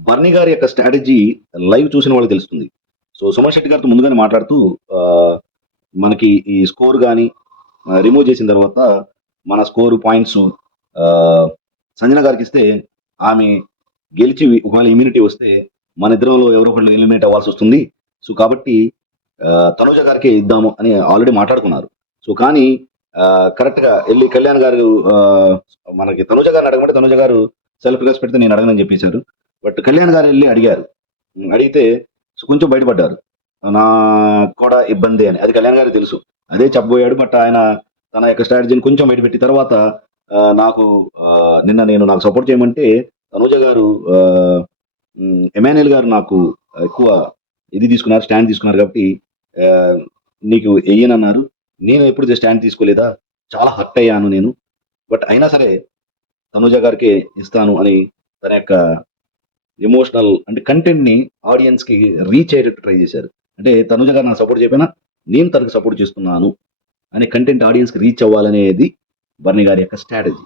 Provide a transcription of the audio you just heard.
బర్నీ గారి యొక్క strategy live చూసిన వాళ్ళకి తెలుస్తుంది. సో, సుమన్ శెట్టి గారితో ముందుగానే మాట్లాడుతూ ఆహ్, మనకి ఈ స్కోర్ గాని రిమూవ్ చేసిన తర్వాత మన స్కోర్ పాయింట్స్ ఆహ్, సంజన గారికిస్తే ఆమె గెలిచి ఒకవేళ ఇమ్యూనిటీ వస్తే మన ఇద్దరంలో ఎవరో ఒకళ్ళు ఎలిమినేట్ అవ్వాల్సొస్తుంది. సో, కాబట్టి తనూజ గారికే ఇద్దాము అని ఆల్రెడీ మాట్లాడుకున్నారు. సో, కానీ కరెక్ట్‌గా ఎళ్లి కళ్యాణ్ గారు మనకి తనూజ గారిని అడగమంటే తనూజ గారు సెల్ఫ్ రిక్వెస్ట్ పెడితే నేను అడగనని చెప్పేసారు. బట్ కళ్యాణ్ గారెళ్లి అడిగారు. అడిగితే కొంచెం బయటపడ్డారు. నాకు కూడా ఇబ్బందే అని. అది కళ్యాణ్ గారికి తెలుసు. అదే చెప్పబోయాడు. బట్ ఆయన తన యొక్క స్ట్రాటజీని కొంచెం బయటపెట్టి తర్వాత నాకు నాకు సపోర్ట్ చేయమంటే తనూజ గారు ఎమాన్యుయల్ గారు నాకు ఎక్కువ తీసుకున్నారు. స్టాండ్ తీసుకున్నారు కాబట్టి ఆహ్, నీకు ఎయ్యనన్నారు. నేను ఎప్పుడు స్టాండ్ తీసుకోలేదా? చాలా హర్ట్ అయ్యాను నేను. బట్ అయినా సరే తనూజ గారికే ఇస్తాను అని తన యొక్క ఎమోషనల్ అంటే కంటెంట్‌ని ఆడియన్స్‌కి రీచ్ అయ్యేటట్టు ట్రై చేశారు. అంటే తనుజ గారు నాకు సపోర్ట్ చేయకపోయినా, నేను తనకు సపోర్ట్ చేస్తున్నాను అనే కంటెంట్ ఆడియన్స్‌కి రీచ్ అవ్వాలనేది బర్నీ గారి యొక్క స్ట్రాటజీ.